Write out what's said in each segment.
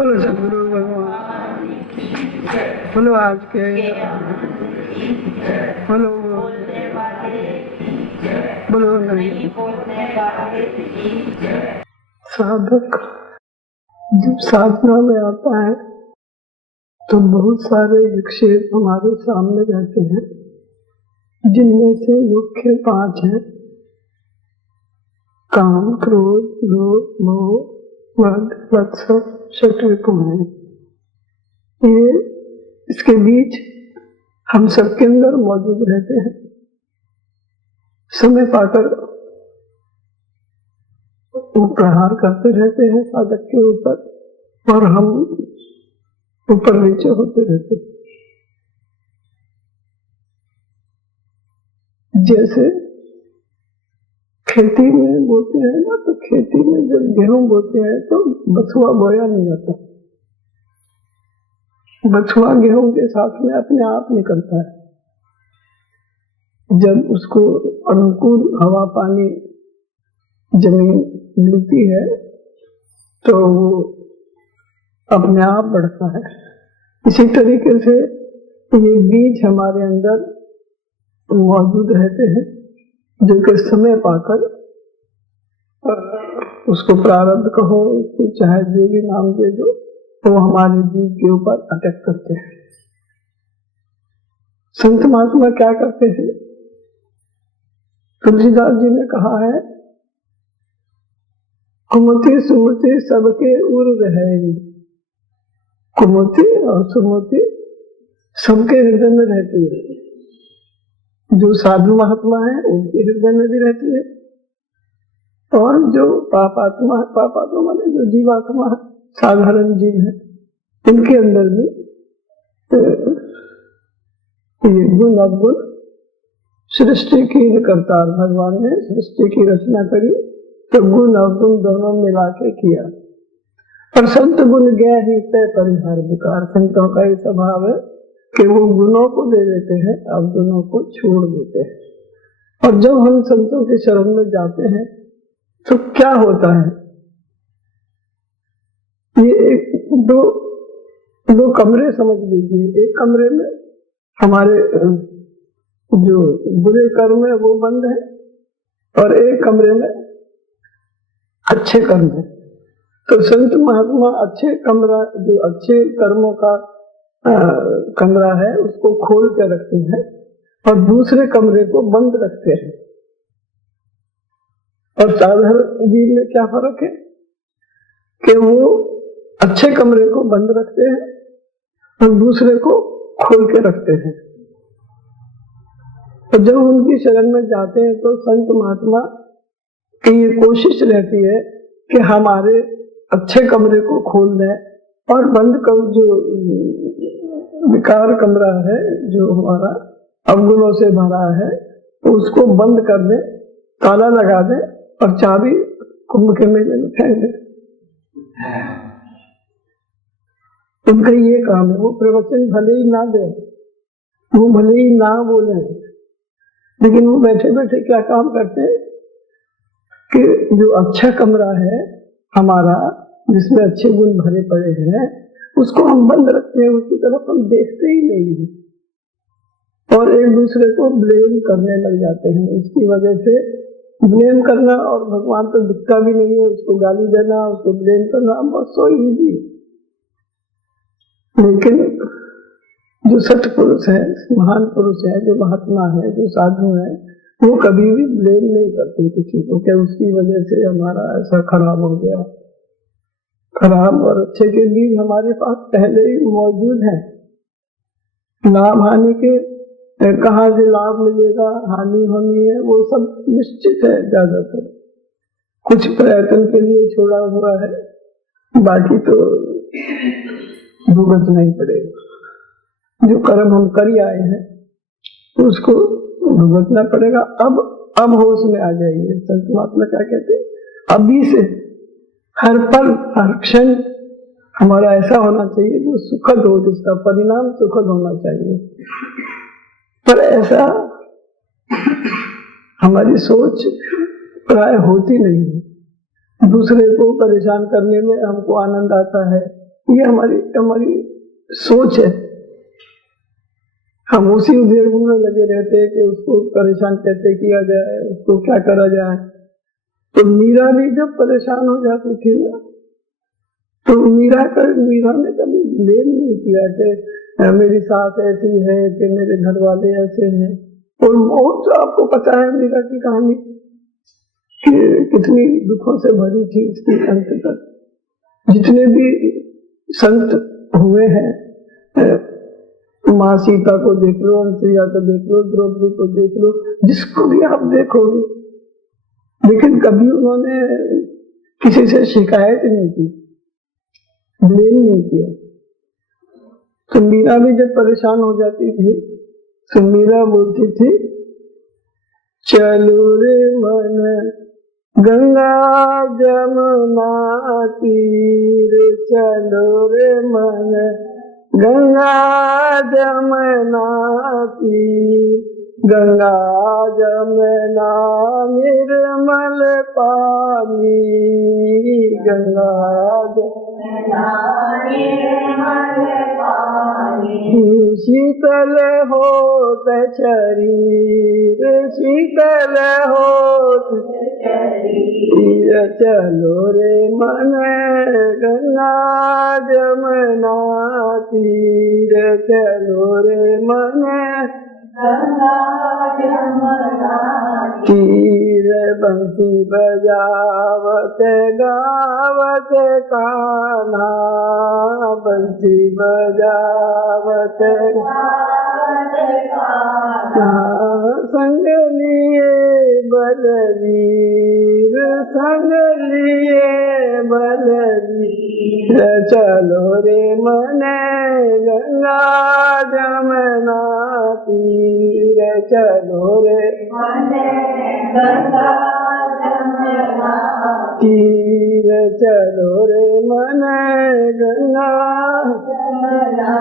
बोलो सदगुरु भगवान, बोलो आज के, बोलो बोलो नहीं। साधक जब साधना में आता है तो बहुत सारे विक्षेप हमारे सामने रहते हैं, जिनमें से मुख्य 5 हैं: काम, क्रोध, लोभ, मोह, मद, मत्सर, शत्रुत्व है। ये इसके बीच हम सबके अंदर मौजूद रहते हैं। समय पाकर वो प्रहार करते रहते हैं साधक के ऊपर और हम ऊपर नीचे होते रहते हैं। जैसे खेती में बोते हैं ना, तो खेती में जब गेहूं बोते हैं तो बथुआ बोया नहीं जाता। बथुआ गेहूं के साथ में अपने आप निकलता है। जब उसको अनुकूल हवा पानी जमीन मिलती है तो वो अपने आप बढ़ता है। इसी तरीके से ये बीज हमारे अंदर मौजूद रहते हैं, जो कि समय पाकर उसको प्रारब्ध कहो, उसको चाहे जो भी नाम दे दो, तो हमारे जीव के ऊपर अटैक करते हैं। संत महात्मा क्या करते हैं? तुलसीदास जी ने कहा है, कुमति सुमति सबके उर्द है। कुमति और सुमति सबके हृदय में रहती है। जो साधु महात्मा है उनके हृदय में भी रहती है, और जो पापात्मा है, पापात्मा माने जो जीवात्मा है, साधारण जीव है, इनके अंदर भी ये गुण अवगुण सृष्टि की करतार भगवान ने सृष्टि की रचना करी तो गुण अवगुण दोनों मिला के किया। और संत गुण गया ही तय परिहार विकार। संतों का ये स्वभाव है कि वो गुणों को ले लेते हैं, अवगुणों को छोड़ देते हैं। और जब हम संतों के शरण में जाते हैं तो क्या होता है? ये दो कमरे समझ लीजिए। एक कमरे में हमारे जो बुरे कर्म है वो बंद है, और एक कमरे में अच्छे कर्म है। तो संत महात्मा अच्छे कमरा, जो अच्छे कर्मों का कमरा है, उसको खोल के रखते हैं और दूसरे कमरे को बंद रखते हैं। और साधारण जीव में क्या फर्क है कि वो अच्छे कमरे को बंद रखते हैं और दूसरे को खोल के रखते हैं। तो जब उनकी शरण में जाते हैं तो संत महात्मा की ये कोशिश रहती है कि हमारे अच्छे कमरे को खोल दें और बंद कर जो विकार कमरा है, जो हमारा अवगुणों से भरा है, तो उसको बंद कर दें, ताला लगा दें और चाबी कुंभ के मेले में फेंक दें। उनका ये काम है। वो प्रवचन भले ही ना दे, वो भले ही ना बोले, लेकिन वो बैठे बैठे क्या काम करते हैं कि जो अच्छा कमरा है हमारा, जिसमें अच्छे गुण भरे पड़े हैं, उसको हम बंद रखते हैं, उसकी तरफ हम देखते ही नहीं हैं और एक दूसरे को ब्लेम करने लग जाते हैं। इसकी वजह से ब्लेम करना, और भगवान तो दिखता भी नहीं है, उसको गाली देना, उसको ब्लेम करना बहुत सो इजी। लेकिन जो सत्पुरुष है, महान पुरुष है, जो महात्मा है, जो साधु है, वो कभी भी ब्लेम नहीं करते किसी को कि उसकी वजह से हमारा ऐसा खराब हो गया। खराब और अच्छे के बीज हमारे पास पहले ही मौजूद है। लाभ हानि के कहाँ से लाभ मिलेगा, हानि होनी है, वो सब निश्चित है। ज्यादातर कुछ प्रयत्न के लिए छोड़ा हुआ है, बाकी तो भुगतना ही पड़ेगा। जो कर्म हम कर आए हैं उसको भुगतना पड़ेगा। अब होश में आ जाइए। संत महात्मा क्या कहते हैं? अभी से हर पल हर क्षण हमारा ऐसा होना चाहिए जो सुखद हो, जिसका परिणाम सुखद होना चाहिए। पर ऐसा हमारी सोच प्राय होती नहीं है। दूसरे को परेशान करने में हमको आनंद आता है, ये हमारी सोच है। हम उसी उधेड़-बुन में लगे रहते हैं कि उसको परेशान कैसे किया जाए, उसको क्या करा जाए। तो मीरा भी जब परेशान हो जाती थी ना, तो मीरा ने कभी ब्लेम नहीं किया कि मेरी सास ऐसी है कि मेरे घर वाले ऐसे हैं। और बहुत आपको पता है मीरा की कहानी कि कितनी दुखों से भरी थी इसकी अंत तक। जितने भी संत हुए हैं, माँ सीता को देख लो, अनुसुईया को देख लो, द्रौपदी को देख लो, जिसको भी आप देखोगे, लेकिन कभी उन्होंने किसी से शिकायत नहीं की, ब्लेम नहीं किया। तो मीरा भी जब परेशान हो जाती थी तो मीरा बोलती थी, चलो रे मन गंगा जमुना तीर, चलो रे मन गंगा जमुना तीर, गंगा जमुना निर्मल पानी, गंगा जमुना निर्मल पानी, शीतल होत शरीर, शीतल होत शरीर, चलो रे मन गंगा जमुना तीर, चलो रे मन गंगा जमुना तीर, बंसी बजावत गावत कान्हा, बंसी बजावत गावत कान्हा, संग लिए बलवीर, संग लिए बलवीर, चलो रे मन गंगा जमुना तीर, चलो रे मन गंगा जमुना तीर, चलो रे मन गंगा जमुना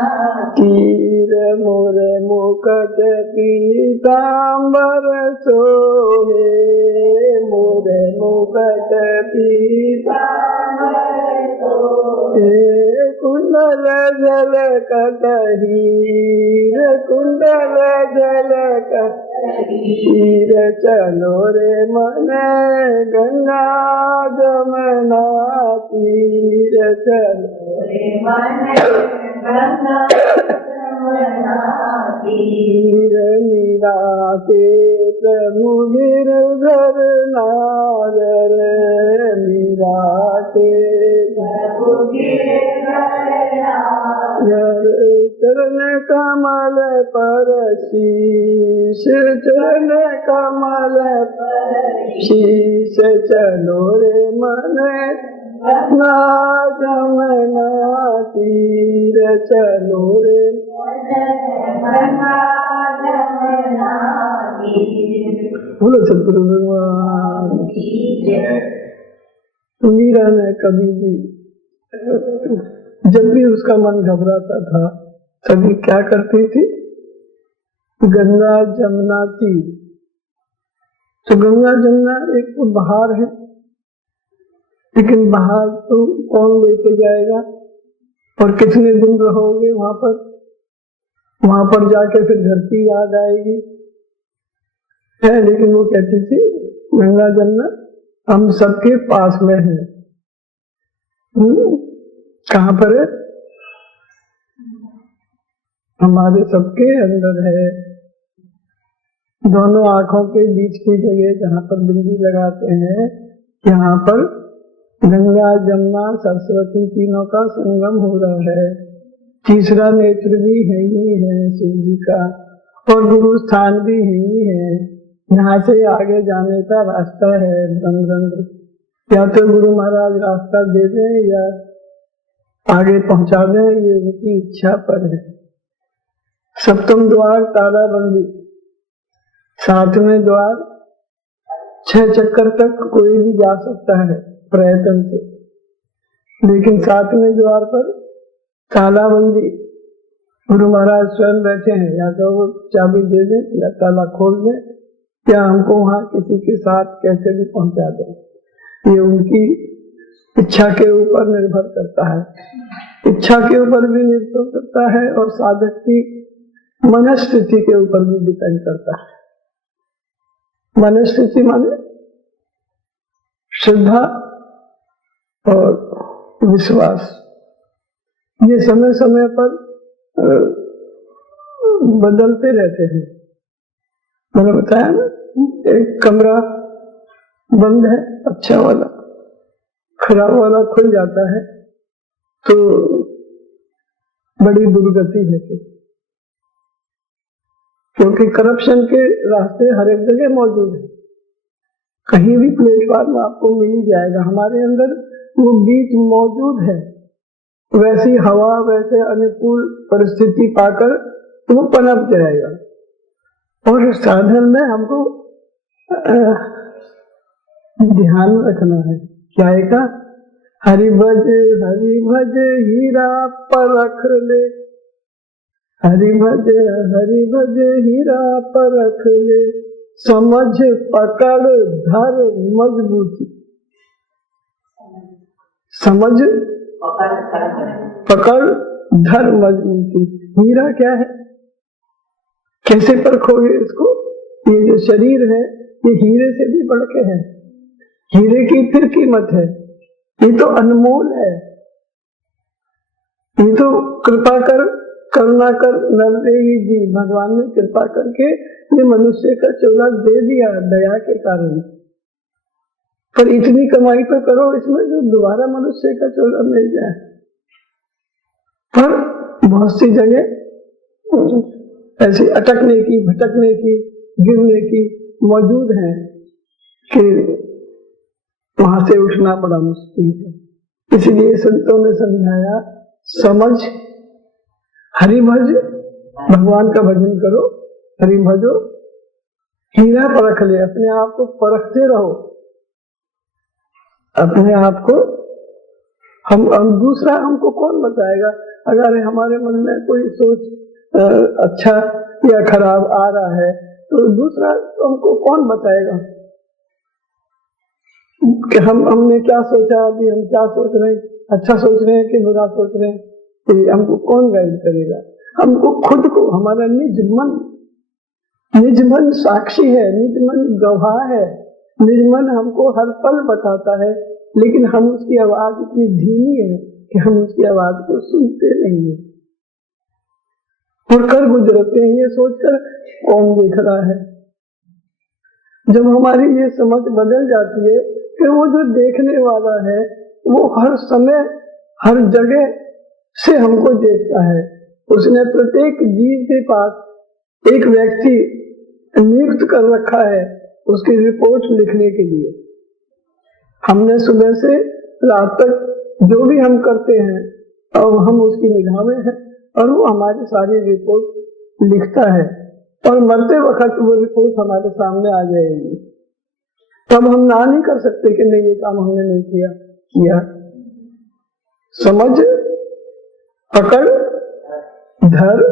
तीर, मोरे मुकुट पीतांबर सोहे, मोरे मुकुट पीतांबर सोहे, कुंडल झलकत हीर, कुंडल झलकत हीर, चलो रे मन गंगा जमुना तीर, चलो रे मन गंगा जमुना तीर, मीरा के प्रभु गिरधर नागर, मीरा के प्रभु गिरधर नागर, चरण कमल पर शीश, चरण कमल पर शीश, चलो रे मन गंगा जमुना तीर, चलो रे गंगा जमुना तीर। बोलो सतगुरु भगवान की जय। मीरा ने कभी भी, जब भी उसका मन घबराता था, तभी क्या करती थी, गंगा जमुना तीर। तो गंगा जमुना एक तो बाहर है, लेकिन बाहर तो कौन लेके जाएगा और कितने दिन रहोगे वहां पर? वहां पर जाके फिर घर की याद आएगी है। लेकिन वो कहती थी गंगा जमुना हम सबके पास में है। कहाँ पर है? हमारे सबके अंदर है, दोनों आंखों के बीच की जगह जहाँ पर बिंदी लगाते हैं, यहाँ पर गंगा जमुना सरस्वती तीनों का संगम हो रहा है। तीसरा नेत्र भी है ही है शिव जी का, और गुरु स्थान भी ही है। यहाँ से आगे जाने का रास्ता है ब्रह्मरंध्र, या तो गुरु महाराज रास्ता दे दें या आगे पहुंचा दें, ये उनकी इच्छा पर है। सप्तम द्वार तालाबंदी, सातवें द्वार 6 चक्कर तक कोई भी जा सकता है प्रयत्न से, लेकिन 7वें द्वार पर तालाबंदी। गुरु महाराज स्वयं बैठे हैं, या तो वो चाबी दे दें या ताला खोल दें, या हमको वहां किसी के साथ कैसे भी पहुंचा दें। ये उनकी इच्छा के ऊपर निर्भर करता है। इच्छा के ऊपर भी निर्भर करता है और साधक की मनस्थिति के ऊपर भी डिपेंड करता है। मनस्थिति माने श्रद्धा और विश्वास, ये समय समय पर बदलते रहते हैं। मैंने बताया ना, एक कमरा बंद है, अच्छा वाला, खराब वाला खुल जाता है तो बड़ी दुर्गति है। क्योंकि करप्शन के रास्ते हर एक जगह मौजूद है, कहीं भी प्लेटफॉर्म आपको मिल ही जाएगा। हमारे अंदर वो बीज मौजूद है, वैसी हवा, वैसे अनुकूल परिस्थिति पाकर वो पनप जाएगा। और साधन में हमको ध्यान रखना है, क्या है का, हरि भज हीरा परख ले, हरि भज हीरा परख ले, समझ पकड़ धर मजबूती। समझ पकड़ धर मजबूती। हीरा क्या है, कैसे परखोगे इसको? ये जो शरीर है ये हीरे से भी बढ़ के है, हीरे की फिर कीमत है, ये तो अनमोल है। ये तो कृपा कर, करुणा कर, नरदेही जी, भगवान ने कृपा करके ये मनुष्य का चोला दे दिया दया के कारण। पर इतनी कमाई तो करो इसमें जो दोबारा मनुष्य का चोला मिल जाए। पर बहुत सी जगह ऐसी अटकने की, भटकने की, गिरने की मौजूद है कि वहां से उठना बड़ा मुश्किल है। इसलिए संतों ने समझाया, समझ, हरि भज, भगवान का भजन करो, हरि भजो, हीरा परख ले, अपने आप को परखते रहो, अपने आप को। हम दूसरा हमको कौन बताएगा? अगर हमारे मन में कोई सोच अच्छा या खराब आ रहा है तो दूसरा हमको कौन बताएगा कि हमने क्या सोचा, अभी हम क्या सोच रहे हैं, अच्छा सोच रहे हैं कि बुरा सोच रहे हैं? तो हमको कौन गाइड करेगा? हमको खुद को, हमारा निज मन साक्षी है, निज मन गवाह है, निज मन हमको हर पल बताता है, लेकिन हम उसकी आवाज इतनी धीमी है कि हम उसकी आवाज को सुनते नहीं है और कर गुजरते हैं ये सोचकर कौन देख रहा है। जब हमारी ये समझ बदल जाती है कि वो जो देखने वाला है वो हर समय हर जगह से हमको देखता है, उसने प्रत्येक जीव के पास एक व्यक्ति नियुक्त कर रखा है उसकी रिपोर्ट लिखने के लिए। हमने सुबह से रात तक जो भी हम करते हैं और हम उसकी निगाह में है और वो हमारी सारी रिपोर्ट लिखता है और मरते वक्त वो रिपोर्ट हमारे सामने आ जाएगी। तब हम ना नहीं कर सकते कि नहीं ये काम हमने नहीं किया। समझ पकड़ धर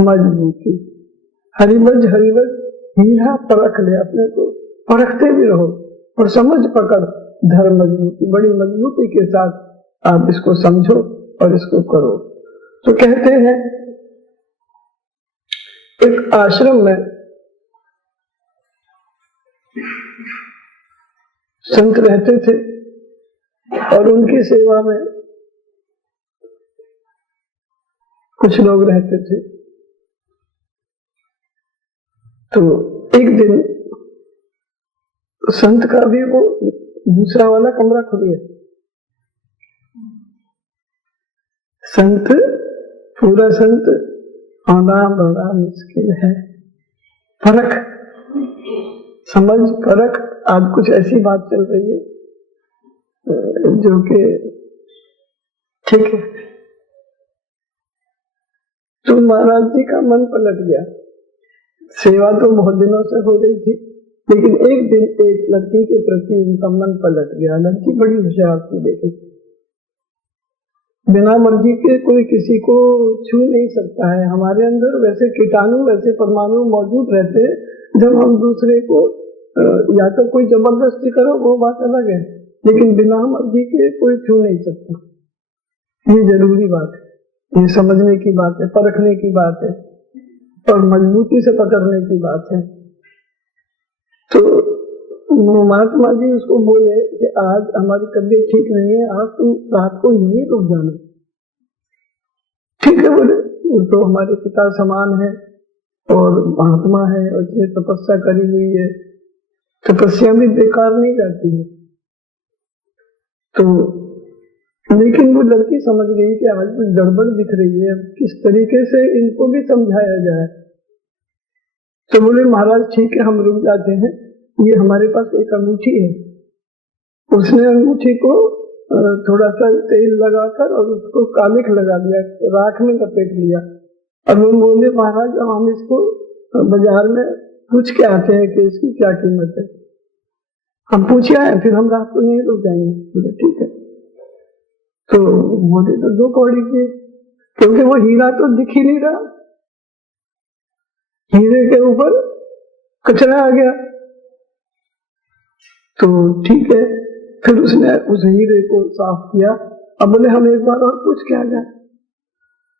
मजबूती। हरिभज हीरा परख ले, अपने को परखते भी रहो और समझ पकड़ धर मजबूती, बड़ी मजबूती के साथ आप इसको समझो और इसको करो। तो कहते हैं एक आश्रम में संत रहते थे और उनकी सेवा में कुछ लोग रहते थे। तो एक दिन संत का भी वो दूसरा वाला कमरा खुल गया। संत, पूरा संत आना बड़ा मुश्किल है। फर्क, समझ, फर्क। आज कुछ ऐसी बात चल रही है जो कि ठीक है। तो महाराज जी का मन पलट गया। सेवा तो बहुत दिनों से हो रही थी, लेकिन एक दिन एक लड़की के प्रति उनका मन पलट गया। लड़की बड़ी होशियार थी, देखी, बिना मर्जी के कोई किसी को छू नहीं सकता है। हमारे अंदर वैसे कीटाणु, वैसे परमाणु मौजूद रहते हैं, जब हम दूसरे को या तो कोई जबरदस्ती करो वो बात अलग है, लेकिन बिना मर्जी के कोई छू नहीं सकता। ये जरूरी बात है, ये समझने की बात है, परखने की बात है और मजबूती से पकड़ने की बात है। तो महात्मा जी उसको बोले कि आज हमारी तबीयत ठीक नहीं है, आज तुम रात को यहीं रुक जाना। ठीक है बोले, तो हमारे पिता समान है और महात्मा है और इसने तपस्या करी हुई है, तपस्या भी बेकार नहीं जाती है। तो लेकिन वो लड़की समझ गई कि आज कुछ गड़बड़ दिख रही है, किस तरीके से इनको भी समझाया जाए। तो बोले महाराज ठीक है, हम रुक जाते हैं, ये हमारे पास एक अंगूठी है। उसने अंगूठी को थोड़ा सा तेल लगाकर और उसको कालिख लगा दिया, राख में लपेट लिया और वो बोले महाराज अब हम इसको बाजार में पूछ के आते हैं कि इसकी क्या कीमत है, हम पूछ आए, फिर हम रात को नहीं रुक जाएंगे। बोले ठीक है। तो बोले तो 2 कौड़ी के, क्योंकि वो हीरा तो दिख ही नहीं रहा, हीरे के ऊपर कचरा आ गया। तो ठीक है, फिर उसने उस हीरे को साफ किया। अब बोले हम एक बार और पूछ के आ जाए।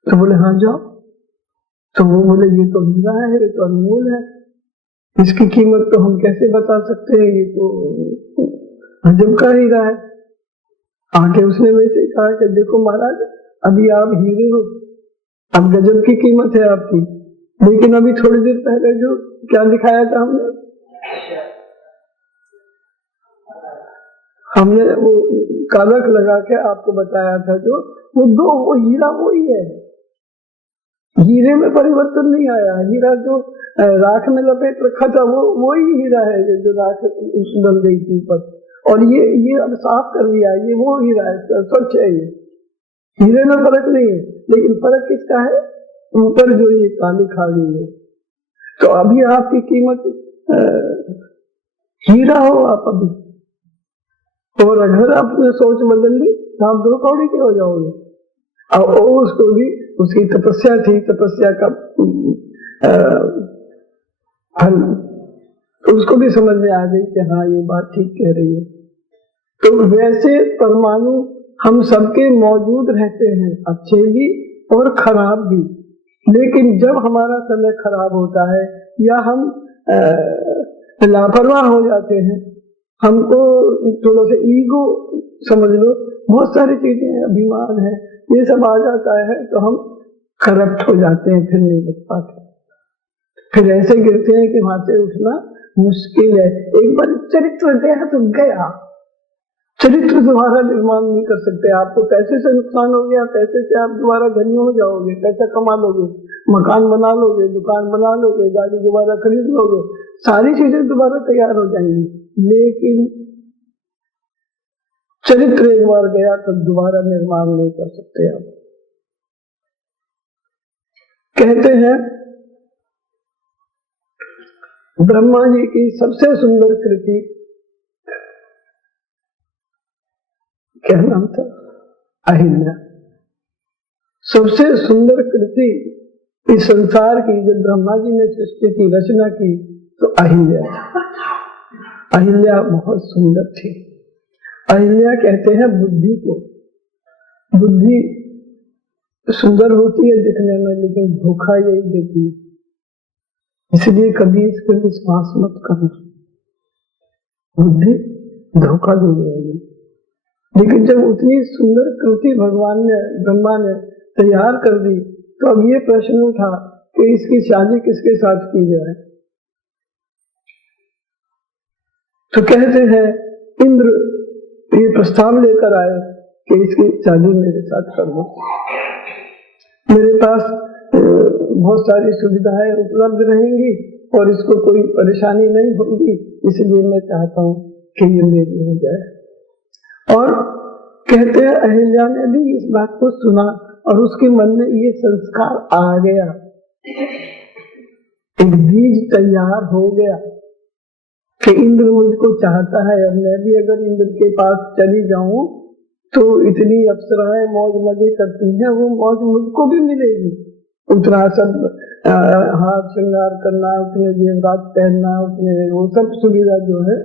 तो बोले हाँ जाओ। तो वो बोले ये तो हीरा है, ये तो अनमोल है, इसकी कीमत तो हम कैसे बता सकते हैं, ये तो गजब का हीरा है। आके उसने वैसे कहा कि देखो महाराज अभी आप हीरे हो, अब गजब की कीमत है आपकी, लेकिन अभी थोड़ी देर पहले जो क्या दिखाया था हमने वो कालख लगा के आपको बताया था, जो वो हीरा वही है, हीरे में परिवर्तन नहीं आया। हीरा जो राख में लपेट रखा था वो ही हीरा है जो राख डल गई थी ऊपर, और ये अब साफ कर दिया, ये वो हीरा है, स्वच्छ है। ये हीरे में फर्क नहीं है, लेकिन फर्क किसका है, ऊपर जो ये काली खा गई है। तो अभी आपकी कीमत हीरा हो आप अभी, और अगर आपने सोच बदल ली तो आप 2 कौड़ी के हो जाओगे। और उसको भी उसकी तपस्या थी, तपस्या का फल उसको भी समझ में आ गई कि हाँ ये बात ठीक कह रही है। तो वैसे परमाणु हम सबके मौजूद रहते हैं, अच्छे भी और खराब भी, लेकिन जब हमारा समय खराब होता है या हम लापरवाह हो जाते हैं, हमको थोड़ा सा ईगो समझ लो, बहुत सारी चीजें, अभिमान है, ये सब आ जाता है तो हम करप्ट हो जाते हैं, फिर नहीं बच पाते, फिर ऐसे गिरते हैं कि वहां से उठना मुश्किल है। एक बार चरित्र गया तो गया, चरित्र दोबारा निर्माण नहीं कर सकते। आपको पैसे से नुकसान हो गया, पैसे से आप दोबारा धनी हो जाओगे, पैसा कमा लोगे, मकान बना लोगे, दुकान बना लोगे, गाड़ी दोबारा खरीद लोगे, सारी चीजें दोबारा तैयार हो जाएंगी, लेकिन चरित्र एक बार गया तो दोबारा निर्माण नहीं कर सकते आप। कहते हैं ब्रह्मा जी की सबसे सुंदर कृति क्या नाम था, अहिल्या। सबसे सुंदर कृति इस संसार की जब ब्रह्मा जी ने सृष्टि की रचना की तो अहिल्या, अहिल्या बहुत सुंदर थी। अहिल्या कहते हैं बुद्धि को, बुद्धि सुंदर होती है दिखने में, लेकिन धोखा यही देती है, इसलिए कभी इस पर विश्वास मत करना, बुद्धि धोखा दे जाएगी। लेकिन जब उतनी सुंदर कृति भगवान ने, ब्रह्मा ने तैयार कर दी, तो अब ये प्रश्न उठा कि इसकी शादी किसके साथ की जाए। तो कहते हैं इंद्र ये प्रस्ताव लेकर आए कि इसकी शादी मेरे साथ कर दो, मेरे पास बहुत सारी सुविधाएं उपलब्ध रहेंगी और इसको कोई परेशानी नहीं होगी, इसलिए मैं चाहता हूं कि ये मेरी हो जाए। और कहते हैं अहिल्या ने भी इस बात को सुना और उसके मन में ये संस्कार आ गया, एक बीज तैयार हो गया कि इंद्र मुझको चाहता है, और मैं भी अगर इंद्र के पास चली जाऊं तो इतनी अप्सराएं मौज मजे करती हैं, वो मौज मुझको भी मिलेगी। उतना सब हाथ श्रृंगार करना, उतने जेवरात पहनना, उतने वो सब सुविधा जो है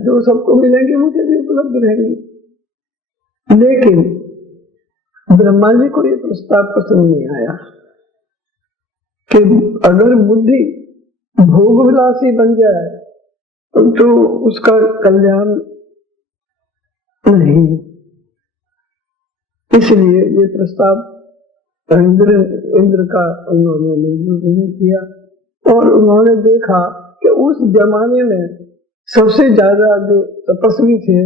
जो सबको मिलेंगे मुझे भी उपलब्ध रहेंगी। लेकिन ब्रह्मा जी को ये प्रस्ताव पसंद नहीं आया कि अगर बुद्धि भोग विलासी बन जाए तो उसका कल्याण नहीं। इसलिए ये प्रस्ताव इंद्र का उन्होंने मंजूर नहीं किया। और उन्होंने देखा कि उस जमाने में सबसे ज्यादा जो तपस्वी थे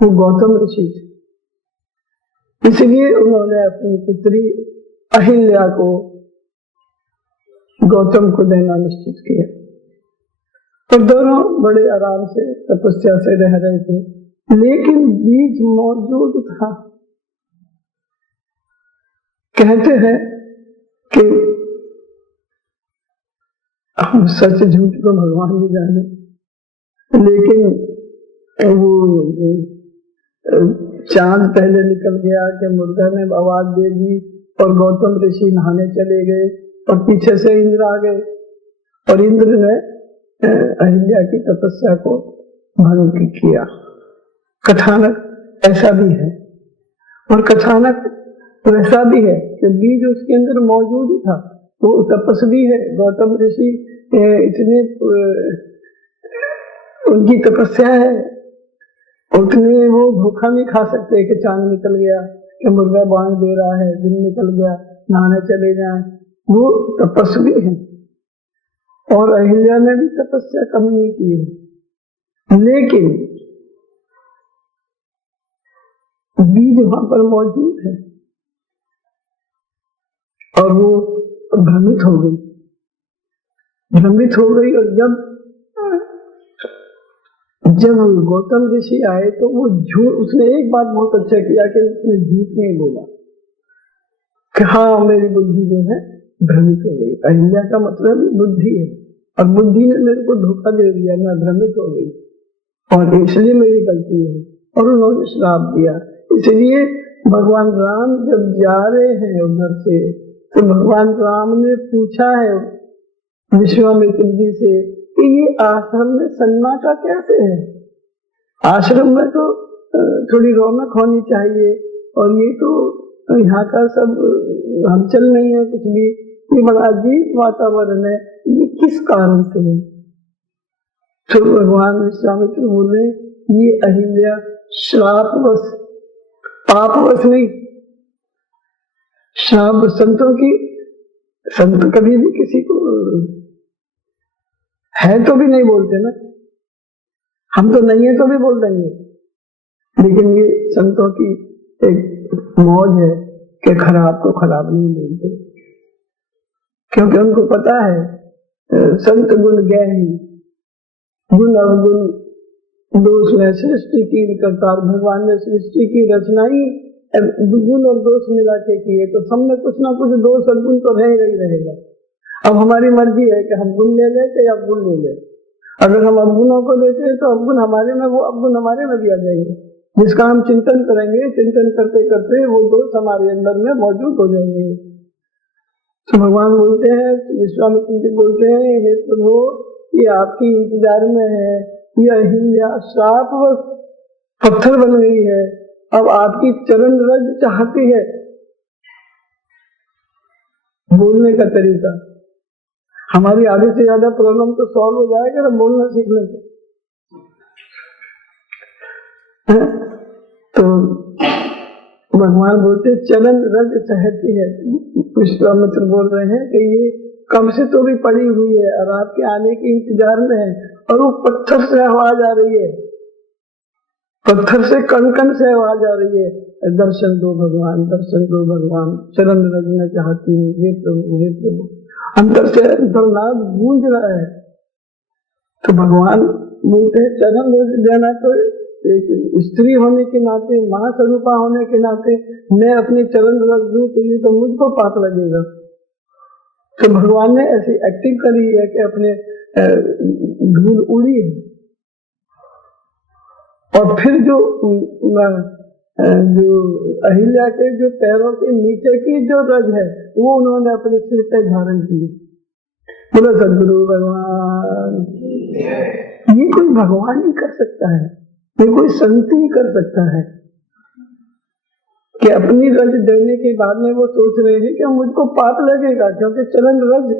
वो गौतम ऋषि थे। इसलिए उन्होंने अपनी पुत्री अहिल्या को गौतम को देना निश्चित किया। तो दोनों बड़े आराम से तपस्या से रह रहे थे, लेकिन बीज मौजूद था। कहते हैं कि हम सच झूठ तो भगवान ही जाने, लेकिन वो चांद पहले निकल गया कि मुर्गा ने आवाज दे दी और गौतम ऋषि नहाने चले गए और पीछे से इंद्र आ गए और इंद्र ने अहिल्या की तपस्या को भंग किया। कथानक ऐसा भी है और कथानक वैसा भी है कि बीज उसके अंदर मौजूद था। वो तपस्वी है, गौतम ऋषि इतने उनकी तपस्या है, उतने वो धोखा नहीं खा सकते कि चांद निकल गया, कि मुर्गा बांध दे रहा है, दिन निकल गया, नहाने चले जाए। वो तपस्वी है और अहिल्या ने भी तपस्या कम नहीं की है, लेकिन बीज वहां पर मौजूद है और वो भ्रमित हो गई और जब गौतम ऋषि आए तो वो झूठ, उसने एक बात बहुत अच्छा किया कि उसने झूठ नहीं बोला कि हाँ मेरी बुद्धि जो है भ्रमित हो गई। अहिल्या का मतलब बुद्धि है और बुद्धि ने मेरे को धोखा दे दिया, मैं भ्रमित हो गई और इसलिए मेरी गलती है, और उन्होंने श्राप दिया। इसलिए भगवान राम जब जा रहे हैं उधर से तो भगवान राम ने पूछा है विश्वामित्र जी से कि ये आश्रम में सन्नाटा कैसे है? आश्रम में तो थोड़ी रौनक होनी चाहिए और ये तो यहाँ का सब हलचल नहीं है कुछ भी, ये बड़ा अजीब वातावरण है, ये किस कारण से है? तो भगवान विश्वामित्र बोले ये अहिल्या श्रापवश, पापवश नहीं, श्राप संतों की, संत कभी भी किसी को है तो भी नहीं बोलते ना, हम तो नहीं है तो भी बोल देंगे, लेकिन ये संतों की एक मौज है कि खराब को खराब नहीं बोलते, क्योंकि उनको पता है संत गुण ज्ञानी, गुण अवगुण दोष में सृष्टि की करतार। भगवान ने सृष्टि की रचना ही गुण और दोष मिला के किए, तो सब में कुछ ना कुछ दोष और गुण तो रहेगा ही रहेगा। अब हमारी मर्जी है कि हम गुण ले लें या गुण ले लें। अगर हम अवगुणों को लेते हैं तो अवगुण हमारे में, वो अवगुण हमारे में भी आ जाएंगे, जिसका हम चिंतन करेंगे, चिंतन करते करते वो दोष हमारे अंदर में मौजूद हो जाएंगे। तो भगवान बोलते हैं, विश्वामित्र जी बोलते हैं, हे प्रभु ये आपकी इंतजार में है, ये अहिल्या श्रापवश पत्थर बन गई है, अब आपकी चरण रज चाहती है। बोलने का तरीका, हमारी आधे से ज्यादा प्रॉब्लम तो सॉल्व हो जाएगा ना बोलना सीखने से। तो भगवान बोलते चरण रज चाहती है। विश्वामित्र बोल रहे हैं कि ये कब से तो भी पड़ी हुई है और आपके आने के इंतजार में है, और वो पत्थर से आवाज आ रही है, पत्थर से कण कण से आवाज आ रही है, दर्शन दो भगवान, दर्शन दो भगवान, चरण रजना चाहती हूँ, हे प्रभु हे प्रभु। अंतर से अंतर्नाद गूंज रहा है। तो भगवान बोलते हैं चरण रज देना, तो एक स्त्री होने के नाते, महास्वरूपा होने के नाते मैं अपने चरण रज दूं तो ये तो मुझको पाप लगेगा। तो भगवान ने ऐसी एक्टिंग करी है कि अपने धूल उड़ी है, और फिर जो अहिल्या के जो पैरों के नीचे की जो रज है वो उन्होंने अपने सिर पे धारण की। बोलो सदगुरु भगवान। ये कोई भगवान ही कर सकता है, ये कोई संत ही कर सकता है। कि अपनी रज देने के बाद में वो सोच रहे हैं कि मुझको पाप लगेगा, क्योंकि चरण रज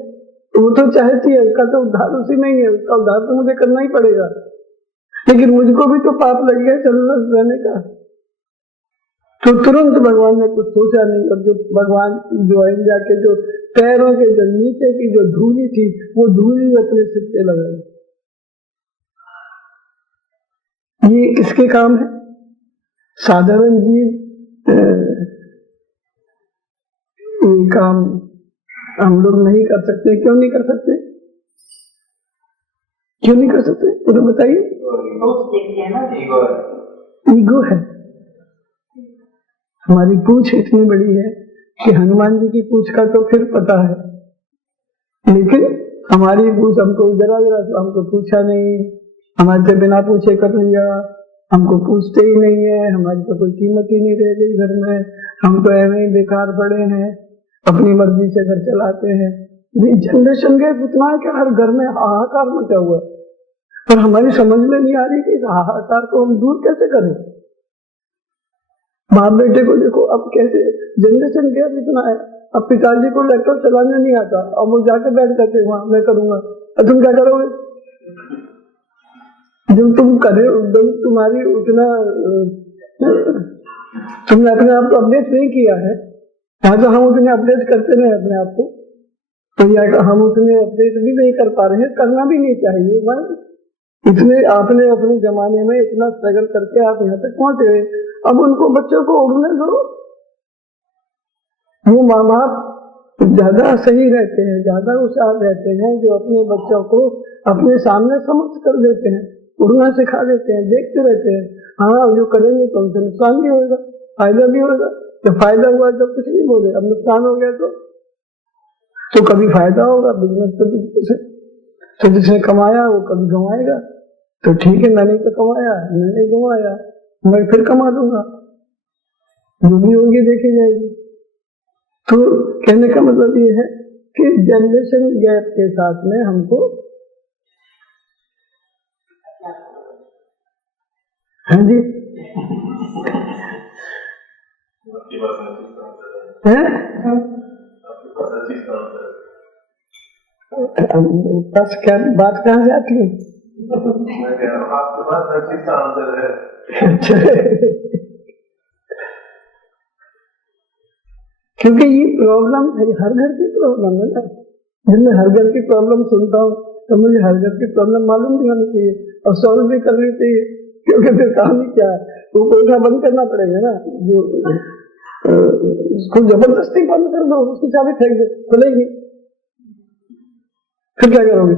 वो तो चाहती है, उसका तो उद्धार उसी में ही है, उसका उद्धार तो मुझे करना ही पड़ेगा, लेकिन मुझको भी तो पाप लग गया चरण रज देने का। तो तुरंत भगवान ने कुछ सोचा नहीं, और जो भगवान जो है जाके जो पैरों के जो नीचे की जो धूली थी वो धूली अपने सिर पे लगाई। ये किसके काम है? साधारण जीव ये काम हम लोग नहीं कर सकते। क्यों नहीं कर सकते? क्यों नहीं कर सकते तो बताइए। ईगो है। हमारी पूछ इतनी बड़ी है कि हनुमान जी की पूछ का तो फिर पता है, लेकिन हमारी पूछ हमको जरा जरा हमको पूछा नहीं, हमारे से बिना पूछे कर लिया, हमको पूछते ही नहीं है, हमारी तो कोई कीमत ही नहीं रह गई घर में, हम तो ऐसे ही बेकार पड़े हैं, अपनी मर्जी से घर चलाते हैं। जनरेशन गैप इतना है कि हर घर में हाहाकार मचा हुआ है, पर हमारी समझ में नहीं आ रही कि इस हाहाकार को हम दूर कैसे करें। बाप बेटे को देखो अब कैसे जनरेशन गैप इतना है। अब पिताजी को लैपटॉप चलाने नहीं आता, अब वो जाके बैठ जाते वहां मैं करूंगा, अब तुम क्या करोगे? जब तुम करे जब तुम्हारी उतना तुमने अपने आप को अपडेट नहीं किया है, यहाँ तो हम उतने अपडेट करते रहे अपने आप को, तो या हम उतने अपडेट भी नहीं कर पा रहे हैं, करना भी नहीं चाहिए भाई। इतने आपने अपने जमाने में इतना स्ट्रगल करके आप यहाँ तक पहुंचे, अब उनको बच्चों को उड़ने दो। वो माँ बाप ज्यादा सही रहते हैं, ज्यादा होशियार रहते हैं, जो अपने बच्चों को अपने सामने समझ कर देते हैं, उड़ना सिखा देते हैं, देखते रहते हैं। हाँ जो करेंगे तो उनसे नुकसान भी होगा, फायदा भी होगा। जब फायदा हुआ तो कुछ नहीं बोले, अब नुकसान हो गया तो कभी फायदा होगा बिजनेस तो जिसने कमाया वो कभी गंवाएगा। तो ठीक है, मैंने तो कमाया, मैंने गंवाया, मैं फिर कमा लूंगा, जो भी होगी देखी जाएगी। तो कहने का मतलब ये है कि जनरेशन गैप के साथ में हमको हाँ जी बस क्या बात कहाँ से आती है? आपके पास हर चीज का आंसर है। क्योंकि ये प्रॉब्लम हर घर की प्रॉब्लम है ना। जब मैं हर घर की प्रॉब्लम सुनता हूँ तो मुझे हर घर की प्रॉब्लम मालूम भी होनी चाहिए और सॉल्व भी करनी चाहिए, क्योंकि फिर काम ही क्या है, तो कोठा बंद करना पड़ेगा ना। जो उसको जबरदस्ती बंद कर दो, उसकी चाबी फेंक दो, खुलेगी, फिर क्या करोगे?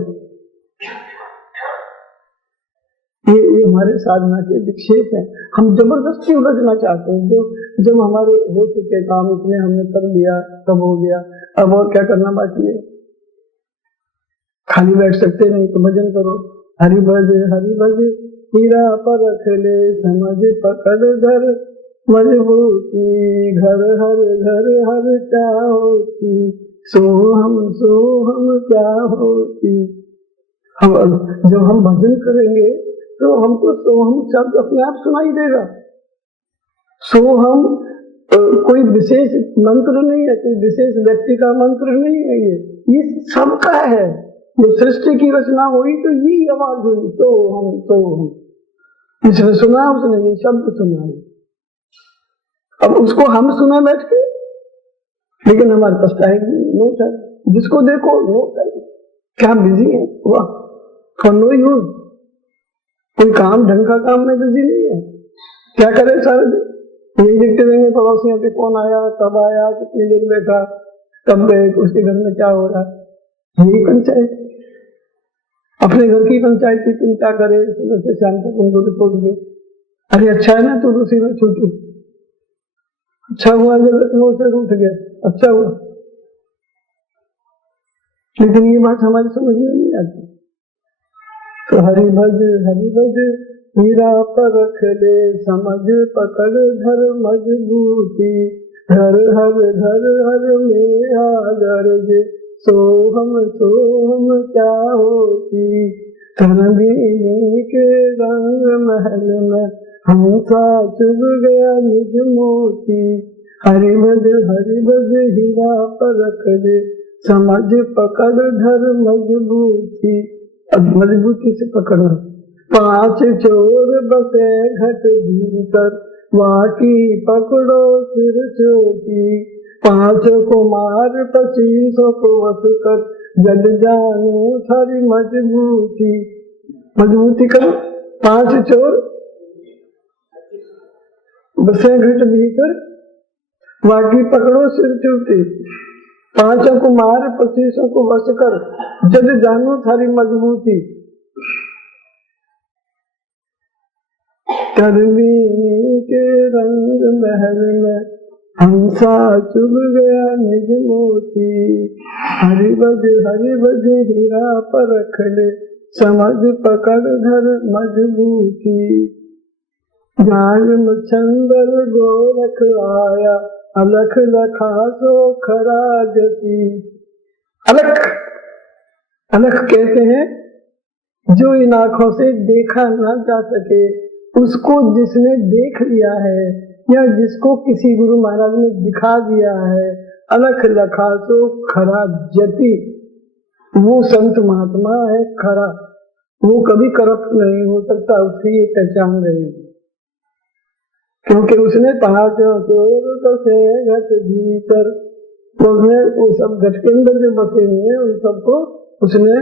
ये हमारे साधना के विक्षेप है। हम जबरदस्ती उलझना चाहते हैं, जो जब हमारे हो चुके काम इतने हमने कर लिया, सब हो गया, अब और क्या करना बाकी है? खाली बैठ सकते नहीं तो भजन करो, हरि भज हीरा पर रख ले समझ पकड़ घर मजबूती, घर हर क्या होती, सोहम क्या होती। जब हम भजन करेंगे तो हमको सोहम शब्द अपने आप सुनाई देगा। सोहम कोई विशेष मंत्र नहीं है, कोई विशेष व्यक्ति का मंत्र नहीं है, ये सबका है। जब सृष्टि की रचना हुई तो यही आवाज हुई, तो हम जिसने सुना उसने ये शब्द सुना है। अब उसको हम सुना बैठ के, लेकिन हमारे पास टाइम नोट है, जिसको देखो नोट है, क्या बिजी है, वाह फॉर नो यूज, कोई काम ढंग का काम में बिजी नहीं है। क्या करे सारे दिन यही देखते रहेंगे, पड़ोसियों के कौन आया, कब आया, कितनी देर बैठा, कब गए, उसके घर में क्या हो रहा है। यही पंचायत, अपने घर की पंचायत की तुम क्या करे, सुबह से शाम तक उनको रिपोर्ट दो। अरे अच्छा है ना, तो उसी में छूटू, अच्छा हुआ जब लखनऊ से उठ गया, अच्छा हुआ, लेकिन ये बात हमारी समझ में नहीं आती। तो हरि भज हीरा पर रख ले समझ पकड़ घर मजबूती, घर हर मेरा गर्ज, सोहम क्या होती, तनवीनी के रंग महल में हंसा चुभ गया निज मोती, हरि भज हीरा परख ले, समझ पकड़ धर मजबूती। अब मजबूती से पकड़ना। 5 चोर बसे घट भीतर, वाकी पकड़ो सिर चोटी, 5 कुमार 25 को वस कर, जग जानो सारी मजबूती। मजबूती करो। 5 चोर बसे घट भीतर, वाकी पकड़ो सिर चोटी, 5 को मार 25 को वश कर, जग जानो थारी मजबूती। करवीनी के रंग महल में, हंसा चुभ गया निज मोती, हरि भज हीरा परख ले, समझ पकड़ धर मजबूती। जाग मच्छंदर गोरख आया, अलख लखा सो खरा जती। अलख, अलख कहते हैं जो इन आंखों से देखा ना जा सके, उसको जिसने देख लिया है या जिसको किसी गुरु महाराज ने दिखा दिया है, अलख लखा सो खरा जति, वो संत महात्मा है खरा, वो कभी करप्ट नहीं हो सकता, उसकी ये पहचान रहेगी। क्योंकि उसने 5 चोर बसे घट भीतर, उसने वो सब घट के अंदर जो बसे हुए उन सबको उसने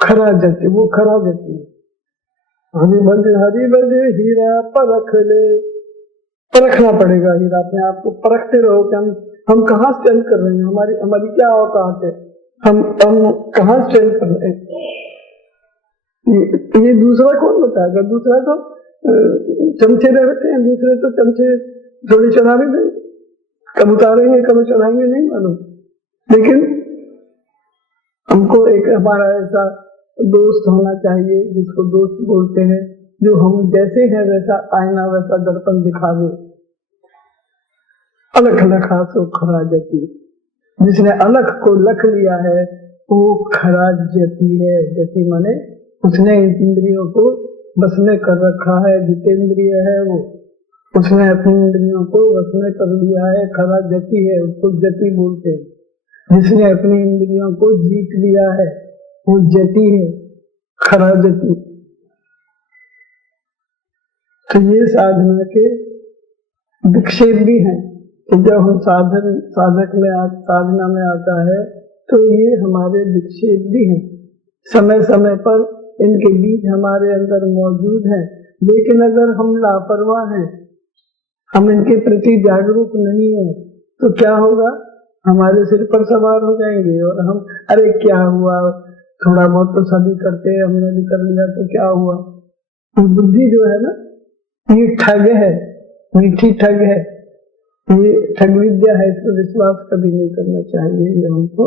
खरा जति, वो खरा जति। हरि भज हीरा परख ले, परखना पड़ेगा हीरा, अपने आप को परखते रहो कि हम कहाँ स्टैंड कर रहे हैं, हमारी क्या औकात है, हम कहाँ स्टैंड कर रहे हैं। ये दूसरा कौन बताएगा? दूसरा तो चमचे रहते हैं, दूसरे तो चमचे थोड़ी चढ़ा भी देंगे, कब उतारेंगे कब चढ़ाएंगे नहीं मालूम। लेकिन हमको एक हमारा ऐसा दोस्त होना चाहिए जिसको दोस्त बोलते हैं, जो हम जैसे हैं वैसा आईना वैसा दर्पण दिखा दे। अलख लखा सो खरा जति, जिसने अलख को लख लिया है वो खरा जति है। जति माने उसने इंद्रियों को बस में कर रखा है, जितेंद्रिय है वो, उसने अपनी इंद्रियों को बस में कर लिया है, खरा जति है, उसको जति बोलते हैं। जिसने अपनी इंद्रियों को जीत लिया है वो जति है, खरा जति। तो ये साधना के विक्षेप भी हैं कि जब हम साधना में आता है तो ये हमारे विक्षेप भी हैं, समय समय पर इनके बीज हमारे अंदर मौजूद हैं। लेकिन अगर हम लापरवाह हैं, हम इनके प्रति जागरूक नहीं है, तो क्या होगा? हमारे सिर पर सवार हो जाएंगे और हम अरे क्या हुआ, थोड़ा बहुत तो सभी करते हैं, हमने भी कर लिया तो क्या हुआ। बुद्धि जो है ना ये ठग है, मीठी ठग है, ये ठग विद्या है, इस पर विश्वास कभी नहीं करना चाहिए, ये हमको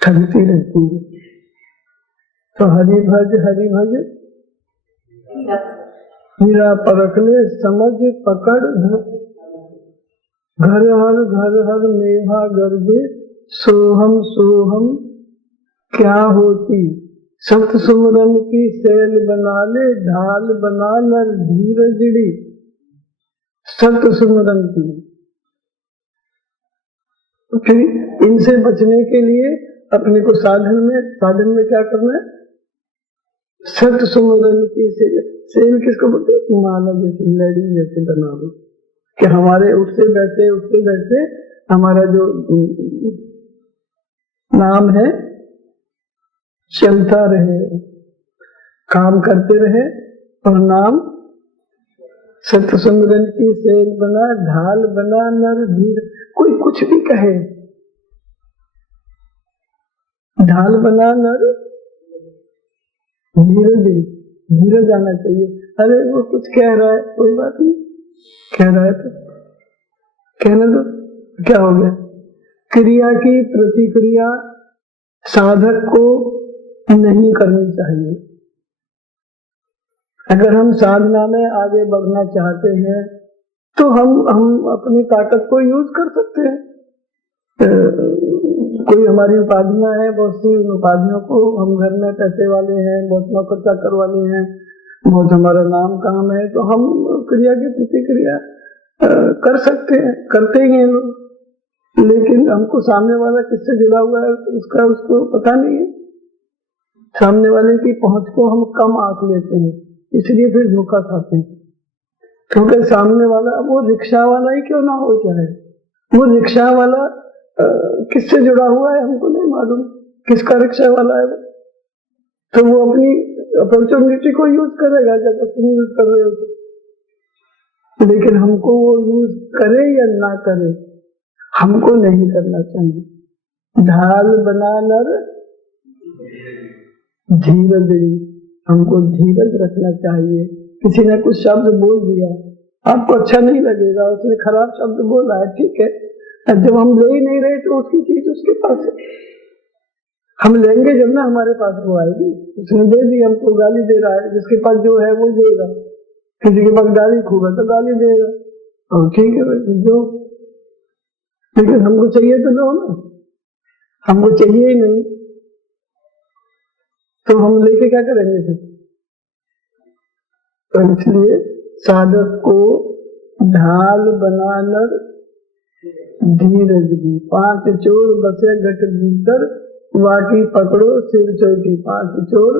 ठगती रहती है। तो हरि भज हीरा परख ले, समझ पकड़ घर हर मेघा गर्जे, सोहम सोहम क्या होती। सत सुमरन की सैल बना ले, ढाल बना नर धीरजड़ी। सत सुमरन की, फिर इनसे बचने के लिए अपने को साधन में क्या करना है? सत सुमरन की सेल किसको बोलते हैं? माला जैसी, लड़ी जैसे बना दो कि हमारे उठते बैठते हमारा जो नाम है चलता रहे, काम करते रहे और नाम सत्य सुमरन की सेल बना, ढाल बना नर धीर। कोई कुछ भी कहे, ढाल बना नर धीरज आना चाहिए। अरे वो कुछ कह रहा है, कोई बात नहीं, कह रहा है तो कहने दो, क्या हो गया। क्रिया की प्रतिक्रिया साधक को नहीं करनी चाहिए। अगर हम साधना में आगे बढ़ना चाहते हैं तो हम अपनी ताकत को यूज कर सकते हैं। कोई हमारी उपाधियां हैं बहुत सी, उन उपाधियों को हम घर में पैसे वाले हैं, बहुत नौकर चाकर वाले हैं, बहुत हमारा नाम काम है, तो हम क्रिया की प्रतिक्रिया कर सकते हैं, करते ही हैं लोग, लेकिन हमको सामने वाला किससे जुड़ा हुआ है उसका उसको पता नहीं है। सामने वाले की पहुंच को हम कम आंक लेते हैं, इसलिए फिर धोखा खाते हैं। क्योंकि सामने वाला वो रिक्शा वाला ही क्यों ना हो, चाहे वो रिक्शा वाला किससे जुड़ा हुआ है हमको नहीं मालूम, किसका रिक्शा वाला है वो, तो वो अपनी अपॉर्चुनिटी को यूज करेगा जब तुम यूज कर रहे हो तो। लेकिन हमको वो यूज करे या ना करे, हमको नहीं करना चाहिए। ढाल बना नर धीरज, हमको धीरज रखना चाहिए। किसी ने कुछ शब्द बोल दिया, आपको अच्छा नहीं लगेगा, उसने खराब शब्द बोला है, ठीक है, जब हम ले ही नहीं रहे तो उसकी चीज उसके पास है, हम लेंगे जब ना हमारे पास वो आएगी। उसने दे दी, हमको गाली दे रहा है, जिसके पास जो है वो देगा, किसी के पास गाली खूब है तो गाली देगा, और ठीक है भाई जो, लेकिन हमको चाहिए तो दो ना, हमको चाहिए ही नहीं तो हम लेके क्या करेंगे फिर। तो इसलिए साधक को ढाल बनाकर धीरज दी, 5 चोर बसे घट भीतर, वाटी पकड़ो सिर चौकी। 5 चोर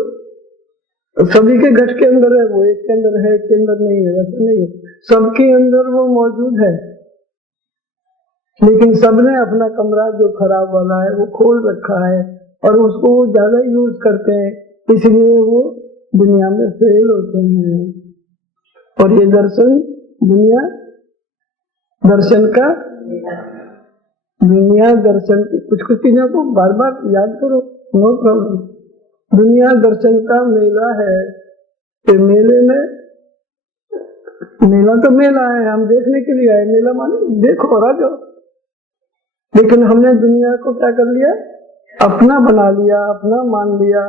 सभी के घट के अंदर है, वो एक के अंदर है, एक के अंदर नहीं है, वैसे नहीं है, सबके अंदर वो मौजूद है, लेकिन सबने अपना कमरा जो खराब वाला है वो खोल रखा है और उसको वो ज्यादा यूज करते हैं, इसलिए वो दुनिया में फेल होते हैं। और ये दर्शन दुनिया दर्शन का, दुनिया दर्शन की कुछ कुछ चीजों को बार बार याद करो, नो प्रॉब्लम। दुनिया दर्शन का मेला है, तो मेले में, मेला तो मेला है, हम देखने के लिए आए, मेला माने देखो और आ जाओ, लेकिन हमने दुनिया को क्या कर लिया, अपना बना लिया, अपना मान लिया,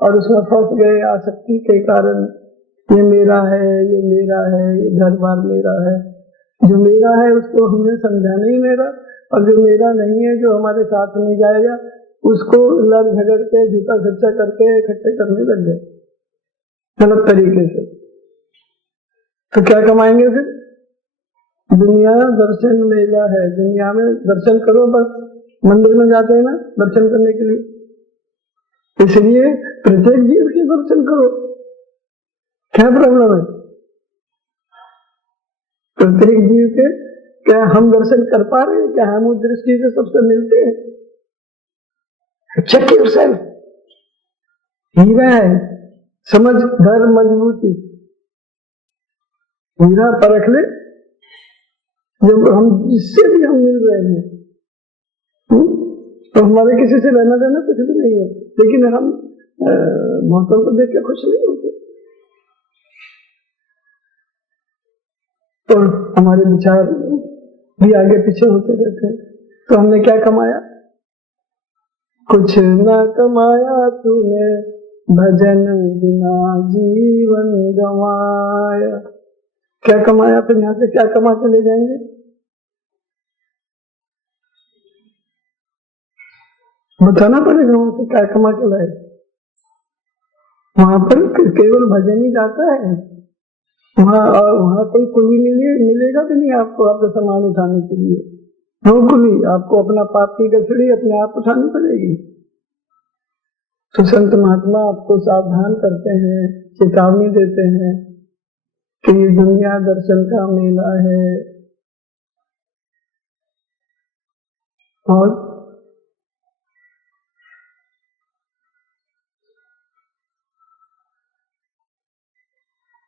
और उसमें फंस गए आसक्ति के कारण। ये मेरा है, ये मेरा है, ये घर बार मेरा है। जो मेरा है उसको हमने समझा नहीं मेरा, और जो मेरा नहीं है, जो हमारे साथ नहीं जाएगा, उसको लड़ झगड़ के जूता खर्चा करके इकट्ठे करने लग गए गलत तरीके से। तो क्या कमाएंगे फिर? दुनिया दर्शन मेला है, दुनिया में दर्शन करो बस, मंदिर में जाते हैं ना दर्शन करने के लिए, इसलिए प्रत्येक जीव के दर्शन करो, क्या प्रॉब्लम है? प्रत्येक जीव के क्या हम दर्शन कर पा रहे हैं? क्या हम उस दृष्टि से सबसे मिलते हैं? Check yourself. हीरा है, समझ धर मजबूती, हीरा परख ले। जब हम जिससे भी हम मिल रहे हैं तो हमारे किसी से लेना देना कुछ भी नहीं है, लेकिन हम मौसम को देख के खुश नहीं होते, और हमारे विचार भी आगे पीछे होते रहते हैं। तो हमने क्या कमाया? कुछ ना कमाया तूने, भजन बिना जीवन गंवाया। क्या कमाया? फिर यहाँ से क्या कमा के ले जाएंगे? बताना पड़ेगा वहां से क्या कमा के लाए। वहां पर केवल भजन ही जाता है, वहां कोई कुली मिलेगा भी नहीं आपको, आपका सामान उठाने के लिए। नो कुली, आपको अपना पाप की गठड़ी अपने आप उठानी पड़ेगी। तो संत महात्मा आपको सावधान करते हैं, चेतावनी देते हैं कि ये दुनिया दर्शन का मेला है। और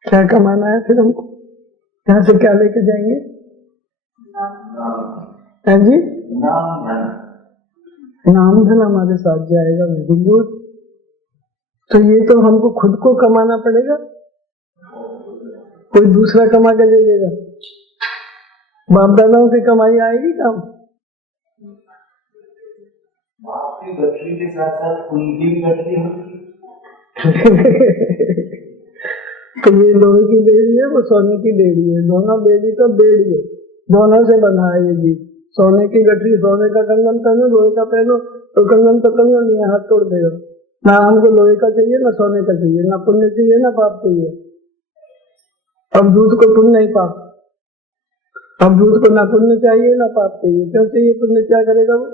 क्या कमाना है फिर हमको? यहाँ से क्या लेके जाएंगे? है जी, नाम धन हमारे साथ जाएगा। Very good. तो ये तो हमको खुद को कमाना पड़ेगा, कोई दूसरा कमा के दे देगा? बाप दादाओं की कमाई आएगी काम? आपकी गठरी के साथ साथ उनकी भी गठरी होगी। तो ये लोहे की बेड़ी है, वो सोने की बेड़ी है, दोनों बेड़ी तो बेड़ी है, दोनों से बना है ये जी। सोने की गठरी, सोने का कंगन पहनो, लोहे का पहनो, तो कंगन तो कंगन नहीं, हाथ तोड़ देगा। ना हमको लोहे का चाहिए, ना सोने का चाहिए, ना पुण्य चाहिए, ना पाप चाहिए। अब दूध को पुण्य नहीं पाप, अब दूध को ना पुण्य चाहिए ना पाप चाहिए। क्यों चाहिए पुण्य? क्या करेगा वो?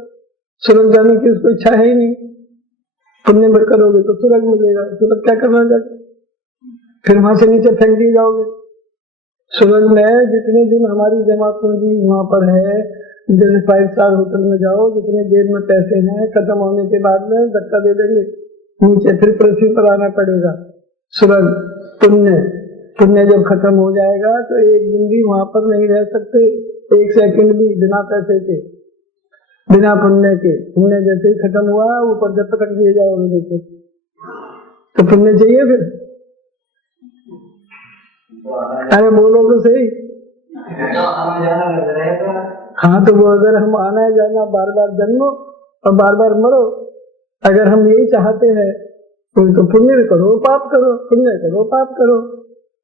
स्वर्ग जाने की उसको इच्छा है ही नहीं। पुण्य भर करोगे तो स्वर्ग मिलेगा, स्वर्ग क्या करना जाके? फिर वहां से नीचे फेंक दिए जाओगे। स्वर्ग में जितने दिन हमारी जमा पूंजी वहां पर है, जैसे 5 स्टार होटल में जाओ, जितने जेब में पैसे हैं, खत्म होने के बाद में धक्का दे देंगे नीचे, फिर पृथ्वी पर आना पड़ेगा। स्वर्ग पुण्य, पुण्य जब खत्म हो जाएगा तो एक दिन भी वहां पर नहीं रह सकते, 1 सेकंड भी, बिना पैसे के, बिना पुण्य के। पुण्य जैसे ही खत्म हुआ ऊपर जब पकड़ दिए जाओगे नीचे, तो पुण्य चाहिए फिर? अरे बोलो तो सही। हाँ तो वो अगर हम आना जाना बार बार जन्मो और बार बार मरो, अगर हम यही चाहते हैं तो पुण्य करो पाप करो, पुण्य करो पाप करो,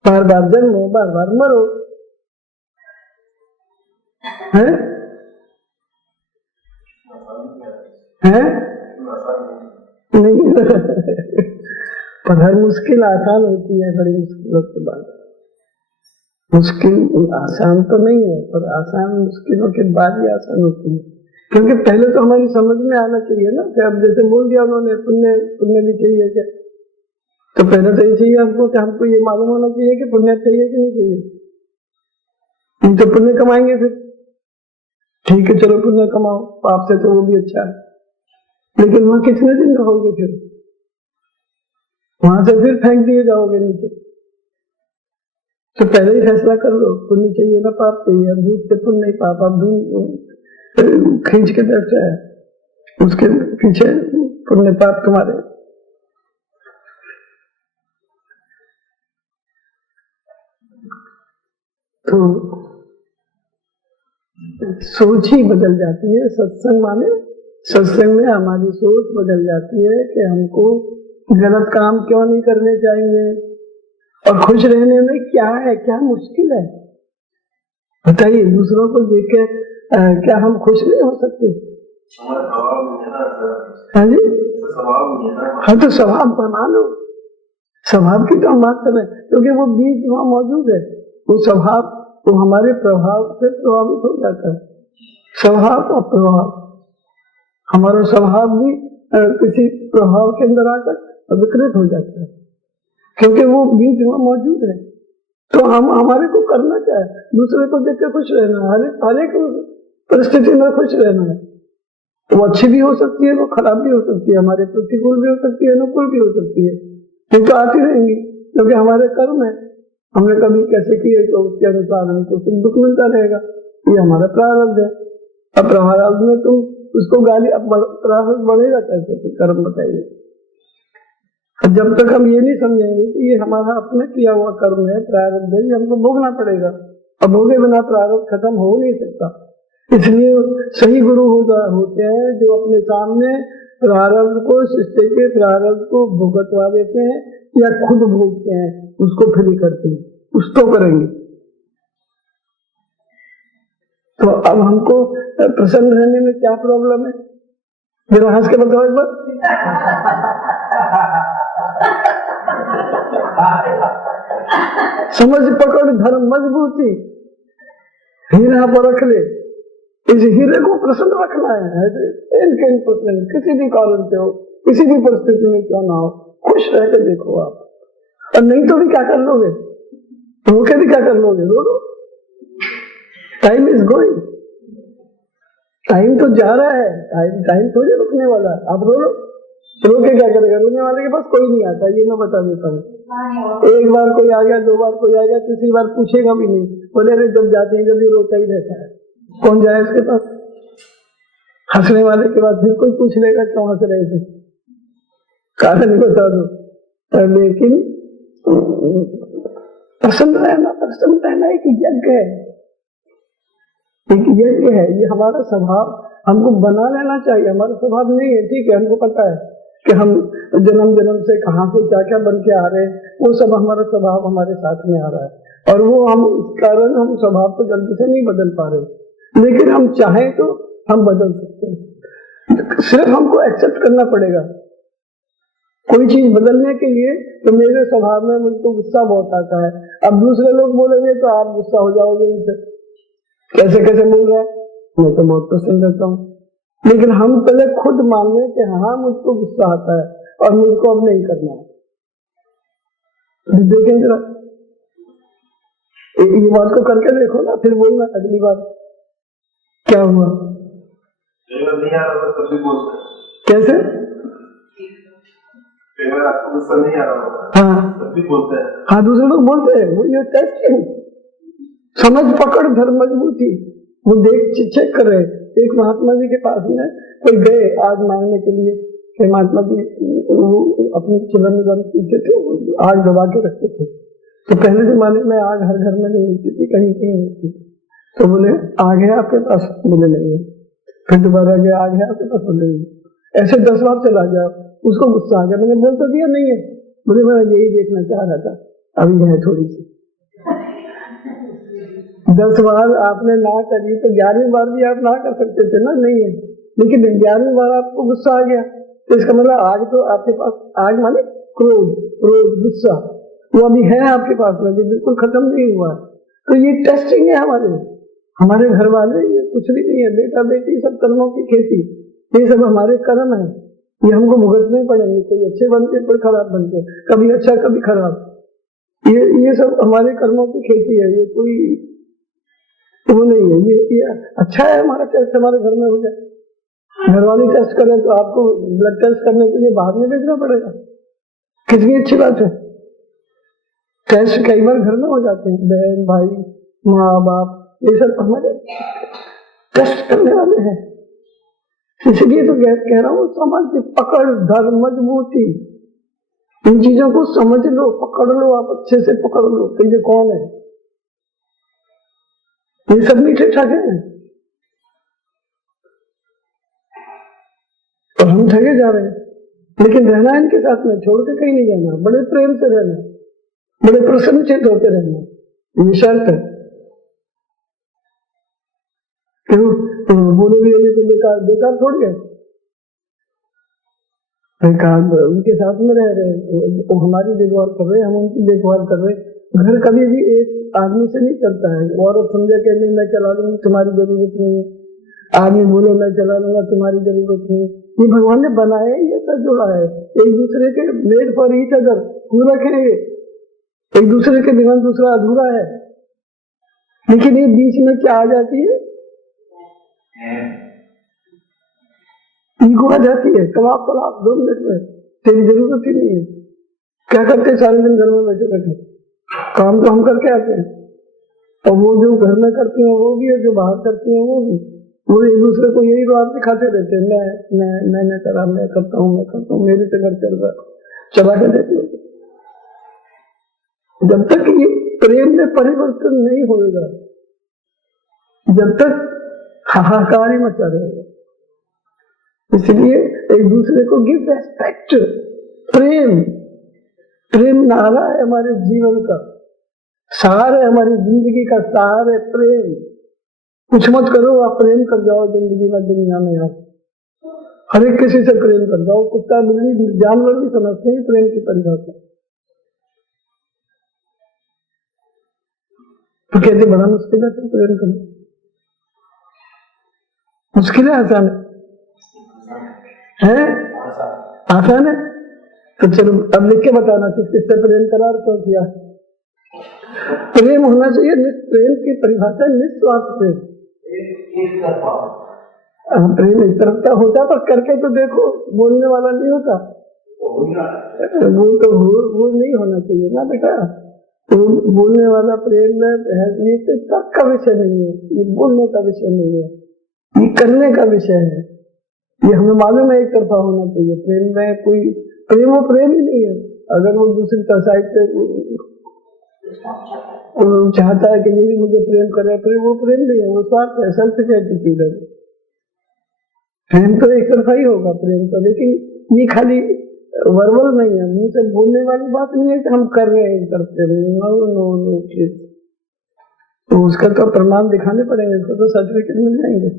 बार बार जन्मो बार बार मरो, है? हैं? नहीं पर हर मुश्किल आसान होती है, बड़ी मुश्किलों के बाद। मुश्किल आसान तो नहीं है, पर आसान मुश्किलों के बाद ही आसान होती है। क्योंकि पहले तो हमारी समझ में आना चाहिए ना कि अब जैसे बोल दिया उन्होंने पुण्य, पुण्य भी चाहिए क्या, तो पहले तो ये चाहिए हमको कि हमको ये मालूम होना चाहिए कि पुण्य चाहिए कि नहीं चाहिए। नहीं तो पुण्य कमाएंगे फिर, ठीक है चलो पुण्य कमाओ, पाप से तो वो भी अच्छा है, लेकिन वहां कितने दिन रहोगे? फिर वहां से फिर फेंक दिए जाओगे नीचे। तो पहले ही फैसला कर लो, पुण्य चाहिए ना पाप चाहिए। अब दूध से पुण्य नहीं पाप, अब दूध खींच के बैठा है, उसके पीछे पुण्य पाप तुम्हारे। तो सोच ही बदल जाती है। सत्संग माने, सत्संग में हमारी सोच बदल जाती है कि हमको गलत काम क्यों नहीं करने चाहिए, और खुश रहने में क्या है, क्या मुश्किल है बताइए? दूसरों को देख के क्या हम खुश नहीं हो सकते? हाँ जी, हाँ तो स्वभाव बना लो। स्वभाव की तो हम बात कर रहे हैं, क्योंकि वो बीज वहां मौजूद है। वो स्वभाव वो हमारे प्रभाव से प्रभावित हो जाता है। स्वभाव और प्रभाव, हमारा स्वभाव भी किसी प्रभाव के अंदर आकर विकृत हो जाता है, क्योंकि वो बीज वहां मौजूद है। तो हम हमारे को करना क्या है? दूसरे को देख के खुश रहना है, हर एक परिस्थिति में खुश रहना है। वो अच्छी भी हो सकती है, वो खराब भी हो सकती है, हमारे प्रतिकूल भी हो सकती है, अनुकूल भी हो सकती है, ये तो आती रहेंगी, क्योंकि हमारे कर्म है। हमने कभी कैसे किए तो उसके अनुसार हमको सुख दुख मिलता रहेगा, ये हमारा प्रारब्ध है। अब प्रारब्ध में तुम उसको गाली, अब प्रारब्ध बढ़ेगा कैसे? कर्म बताइए। जब तक हम ये नहीं समझेंगे कि ये हमारा अपना किया हुआ कर्म है, प्रारब्ध है, ये हमको भोगना पड़ेगा, अब भोगे बिना प्रारब्ध खत्म हो नहीं सकता। इसलिए सही गुरु होते हैं जो अपने सामने प्रारब्ध को, शिष्य के प्रारब्ध को भुगतवा देते हैं या खुद भोगते हैं, उसको फ्री करते हैं, उसको करेंगे। तो अब हमको प्रसन्न रहने में क्या प्रॉब्लम है? जरा हंस के बताओ एक बार। समझ पकड़ धर्म मजबूती, हीरा पर रख ले, इस हीरे को प्रसन्न रखना है, किसी भी कारण से हो, किसी भी परिस्थिति में क्यों ना हो, खुश रह के देखो आप। और नहीं तो भी क्या कर लोगे? रो के भी क्या कर लोगे? रो लो, टाइम इज गोइंग, टाइम तो जा रहा है, टाइम थोड़ी रुकने वाला है। आप रो लो, रो के क्या करेगा? रोने वाले के पास कोई नहीं आता, ये मैं बता देता हूँ। एक बार कोई आ गया, 2 बार कोई आ गया, तीसरी बार पूछेगा भी नहीं, बोले अरे जब जाते हैं जब ये रोता ही रहता है, कौन जाए इसके पास? हंसने वाले के बाद फिर कोई पूछ लेगा क्यों हंस रहे थे, कारण बता दो। लेकिन प्रसन्न रहना एक यज्ञ है, एक यज्ञ है। ये हमारा स्वभाव हमको बना लेना चाहिए। हमारा स्वभाव नहीं है, ठीक है, हमको पता है कि हम जन्म जन्म से कहां से क्या क्या बन के आ रहे हैं, वो सब हमारा स्वभाव हमारे साथ में आ रहा है, और वो हम इस कारण हम स्वभाव को जल्दी से नहीं बदल पा रहे। लेकिन हम चाहें तो हम बदल सकते हैं, सिर्फ हमको एक्सेप्ट करना पड़ेगा। कोई चीज बदलने के लिए तो मेरे स्वभाव में मुझको गुस्सा बहुत आता है, अब दूसरे लोग बोलेंगे तो आप गुस्सा हो जाओगे उनसे, कैसे कैसे बोल रहा है, मैं तो बहुत पसंद रहता हूँ। लेकिन हम पहले खुद मान लें कि हाँ मुझको गुस्सा आता है और मुझको अब नहीं करना है। देखें जरा, ये बात को करके देखो ना, फिर बोलना अगली बार क्या हुआ। नहीं आ रहा तब भी बोलते हैं। कैसे? आपको गुस्सा नहीं आ रहा होगा, हाँ तब भी बोलते हैं। हाँ, दूसरे लोग बोलते हैं, वो ये टेस्ट है, समझ पकड़ धर मजबूती, वो देख चेक कर रहे। एक महात्मा जी के पास में कोई गए आग मांगने के लिए, कि महात्मा जी अपनी चिलम में पीछे थे, आग दबा के रखते थे। तो पहले जमाने में आग हर घर में नहीं होती थी, कहीं कहीं होती थी। तो बोले आग है आपके पास? बोले नहीं है। फिर दोबारा गया, आग है आपके पास? बोले नहीं। ऐसे 10 बार चला जाओ, उसको गुस्सा आ गया, मैंने बोल तो दिया नहीं है। बोले मैं यही देखना चाह रहा था, अभी है थोड़ी सी। 10 बार आपने ना करी तो 11वीं बार भी आप ना कर सकते थे ना, नहीं है। लेकिन 11वीं बार आपको गुस्सा आ गया, तो इसका मतलब आग तो आपके पास, आग माने क्रोध, क्रोध गुस्सा, वो अभी है आपके पास में, बिल्कुल खत्म नहीं हुआ। तो ये टेस्टिंग है हमारे घर वाले, ये कुछ भी नहीं है, बेटा बेटी सब कर्मों की खेती, ये सब हमारे कर्म है, ये हमको भुगतने पड़ेंगे, कोई अच्छे बनते कोई खराब बनते, कभी अच्छा कभी खराब, ये सब हमारे कर्मों की खेती है, ये कोई वो नहीं है। ये अच्छा है हमारा टेस्ट हमारे घर में हो जाए, घर वाले टेस्ट करें तो आपको ब्लड टेस्ट करने के लिए बाहर में भेजना पड़ेगा, कितनी अच्छी बात है। टेस्ट कई बार घर में हो जाते हैं, बहन भाई माँ बाप ये सब हमारे टेस्ट करने वाले हैं। इसलिए तो कह रहा हूँ, समझ पकड़ धर मजबूती, इन चीजों को समझ लो, पकड़ लो, आप अच्छे से पकड़ लो कि ये कौन है। ये सब मीठे ठाके हैं और हम ठगे जा रहे हैं। लेकिन रहना इनके साथ में, छोड़ के कहीं नहीं जाना, बड़े प्रेम से रहना, बड़े प्रसन्नचित होते रहना, ये शर्त है। क्यों बोले भी तो बेकार, बेकार थोड़ी है, बेकार उनके साथ में रह रहे, वो हमारी देखभाल कर रहे, हम उनकी देखभाल कर रहे। घर कभी भी एक आदमी से नहीं चलता है, औरत समझे कि नहीं मैं चला लूंगी, तुम्हारी जरूरत नहीं है, आदमी बोले मैं चला लूंगा, तुम्हारी जरूरत नहीं। ये भगवान ने बनाया ही ऐसा जोड़ा है, एक दूसरे के मेड फॉर ईच अदर, पूरक है ये, एक दूसरे के बिना दूसरा अधूरा है। लेकिन ये बीच में क्या आ जाती है, ईगो आ जाती है, तलाक 2 मिनट में, तेरी जरूरत ही नहीं है। क्या करते सारे दिन घर में बैठे बैठे, काम तो हम करके आते हैं, और वो जो घर में करती हैं वो भी है, जो बाहर करती हैं वो भी, वो एक दूसरे को यही बात दिखाते रहते हैं, मैंने करा, मैं करता हूँ, मैं करता हूँ, मेरे से घर चल रहा, चला के देख लो। जब तक ये प्रेम में परिवर्तन नहीं होगा, जब तक हाहाकार ही मचा रहेगा। इसलिए एक दूसरे को गिव रेस्पेक्ट, प्रेम, प्रेम नारा है हमारे जीवन का, सार है हमारी जिंदगी का, सार है प्रेम। कुछ मत करो, आप प्रेम कर जाओ जिंदगी में, दुनिया में आप हर एक किसी से प्रेम कर जाओ, कुत्ता बिल्ली जानवर भी समझते हैं प्रेम की परिभाषा। तो कहते बड़ा मुश्किल है प्रेम करना, मुश्किल है आसान है, आसान है। तो चलो अब लिख के बताना किस किससे प्रेम करा और क्यों किया। प्रेम होना चाहिए, प्रेम की परिभाषा निस्वार्थ प्रेम, प्रेम एक तरफ का होता, पर करके तो देखो, बोलने वाला नहीं होता, वो नहीं होना चाहिए ना बेटा। तो बोलने वाला प्रेम है, ये तर्क का विषय नहीं है, ये बोलने का विषय नहीं है, ये करने का विषय है। ये हमें मालूम है एक तरफा होना चाहिए। प्रेम में कोई प्रेम वो प्रेम ही नहीं है। अगर वो दूसरी साइड से चाहता है कि मेरी मुझे प्रेम करे, प्रेम वो प्रेम नहीं है, वो स्वार्थ है, सेल्फिश एटीट्यूड है। प्रेम तो एक तरफा ही होगा प्रेम तो, लेकिन ये खाली वर्बल नहीं है, मुंह से बोलने वाली बात नहीं है कि हम कर रहे हैं, करते रहे। नो नो नो, तो उसका तो प्रमाण दिखाने पड़ेंगे, उसको तो सर्टिफिकेट मिल जाएंगे।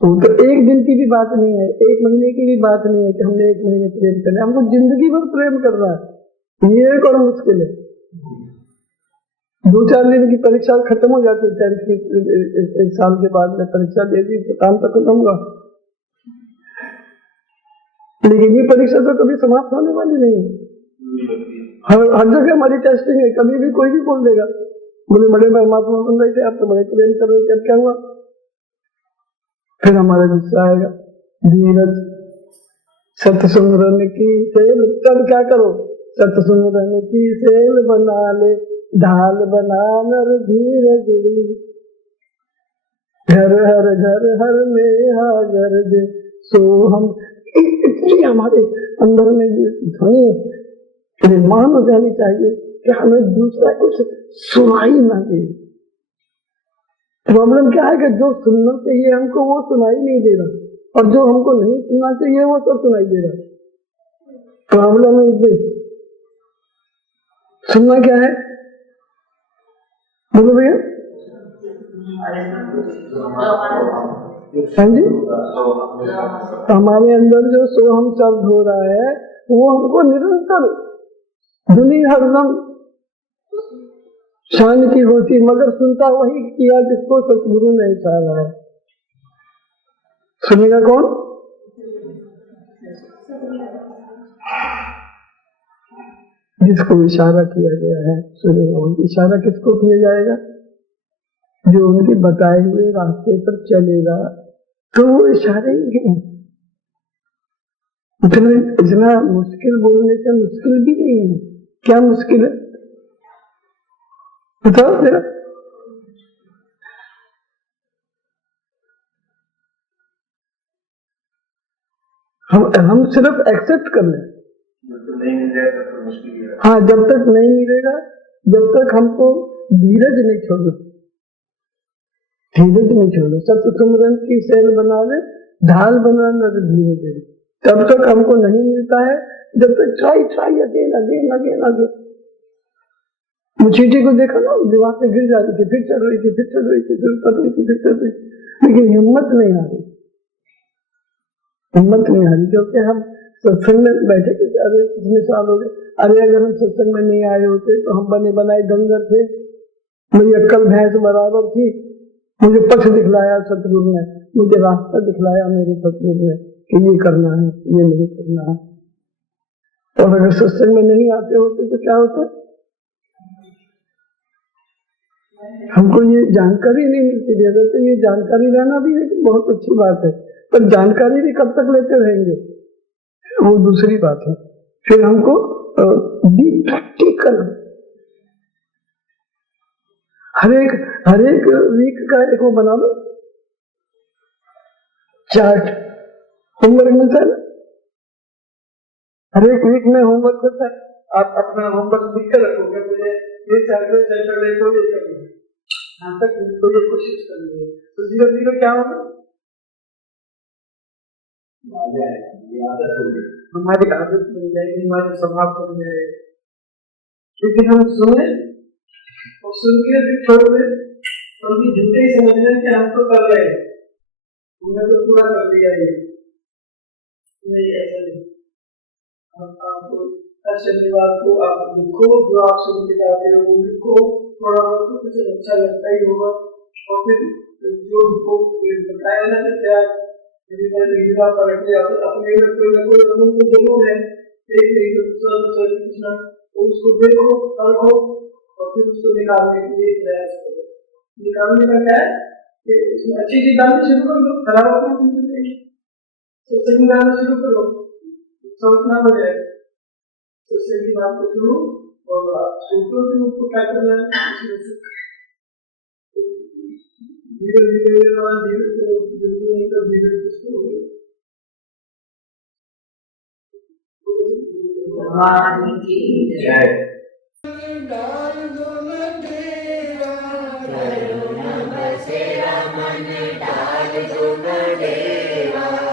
तो एक दिन की भी बात नहीं है, एक महीने की भी बात नहीं है कि हमने एक महीने प्रेम कर लिया, हमको जिंदगी भर प्रेम कर रहा है। ये एक और मुश्किल है। 2-4 दिन की परीक्षा खत्म हो जाती है, 10th की 1 साल के बाद में परीक्षा दे दी तो काम तो खत्म हुआ, लेकिन ये परीक्षा तो कभी समाप्त होने वाली नहीं है। हर जगह हमारी टेस्टिंग है, कभी भी कोई भी बोल देगा बोले बड़े परमात्मा बन रहे थे, आप तो बड़े प्रेम कर रहे थे, क्या हुआ? फिर हमारा गुस्सा आएगा। धीरज, सत्सुमरन की सेल, तब क्या करो? सत्सुमरन की सेल बना ले, ढाल बना नर धीरज, घर हर घर हर नेहा गर्ज सो हम। इतनी हमारे अंदर में ये ध्वनि निर्माण हो जानी चाहिए कि हमें दूसरा कुछ सुनाई ना दे। प्रॉब्लम क्या है कि जो सुनना चाहिए हमको वो सुनाई नहीं दे रहा, और जो हमको नहीं सुनना चाहिए वो सब सुनाई दे रहा। प्रॉब्लम है इस सुनना क्या है, बोलो भैया। हाँ जी, हमारे अंदर जो सोहम शब्द हो रहा है वो हमको निरंतर दुनिया हरदम शांति होती, मगर सुनता वही किया जिसको सतगुरु ने इशारा है। सुनेगा कौन? जिसको इशारा किया गया है सुनेगा। इशारा किसको किया जाएगा? जो उनके बताए हुए रास्ते पर चलेगा, तो वो इशारे ही हैं। इतना मुश्किल बोलने का मुश्किल भी नहीं है। क्या मुश्किल है बताओ जरा? हम सिर्फ एक्सेप्ट कर लें। हाँ, जब तक नहीं मिलेगा, जब तक हमको धीरज नहीं छोड़ो, धीरज नहीं छोड़ो। सत्सुमरन की सेल बना ले, ढाल बना नर धीरज, तब तक हमको नहीं मिलता है। जब तक try again again again again. चींटी को देखा ना, दीवार पे गिर जाती थी, फिर चढ़ रही थी, फिर चढ़ रही थी, फिर चढ़ रही थी, फिर चढ़ रही थी, लेकिन हिम्मत नहीं आ रही, हिम्मत नहीं आ रही। क्योंकि हम सत्संग में बैठे थे, अरे कितने साल हो गए, अरे अगर हम सत्संग में नहीं आए होते तो हम बने बनाए डंगर थे, मेरी अक्कल भैंस बराबर थी, मुझे पथ दिखलाया सतगुरु ने, मुझे रास्ता दिखलाया मेरे सतगुरु ने कि ये करना है, ये नहीं करना है। और अगर सत्संग में नहीं आते होते तो क्या होता? हमको ये जानकारी नहीं मिलती थी। अगर तो ये जानकारी रहना भी है बहुत अच्छी बात है, पर जानकारी भी कब तक लेते रहेंगे वो दूसरी बात है। फिर हमको बी प्रैक्टिकल, हर एक वीक का एक वो बना लो चार्ट, होमवर्क मिलता है ना, हर एक वीक में होमवर्क होता है। आप अपना होमवर्क लिख कर रखोगे, मुझे ये सैटरडे को ये करना है, यहाँ तक तो ये कोशिश करनी है, तो धीरे धीरे क्या होगा, हमारी आदत बन जाएगी, हमारे स्वभाव बन जाएगा। लेकिन हम सुने और सुन के भी छोड़ दे, तो भी झूठे ही समझ रहे कि हम तो कर रहे हैं, हमने तो पूरा कर दिया ये, नहीं ऐसा नहीं। आपको हर शनिवार को आप लिखो, जो आप सुन के जाते हो वो लिखो, थोड़ा बहुत तो कुछ अच्छा लगता ही होगा। और फिर जो को बताया ना कि क्या पर अपने में कोई ना कोई रमन तो जरूर है, एक नहीं तो दूसरा कुछ ना, तो उसको देखो, परखो और फिर उसको निकालने के लिए प्रयास करो। निकालने का क्या है कि उसमें अच्छी चीज डालनी शुरू कर लो, खराब होना तो सही डालना शुरू करो, सोचना हो जाए तो सही बात को सुनो और सुनते हो उसको क्या करना है, धीरे धीरे जल्दी तो धीरे मन डाल दो न डेरा।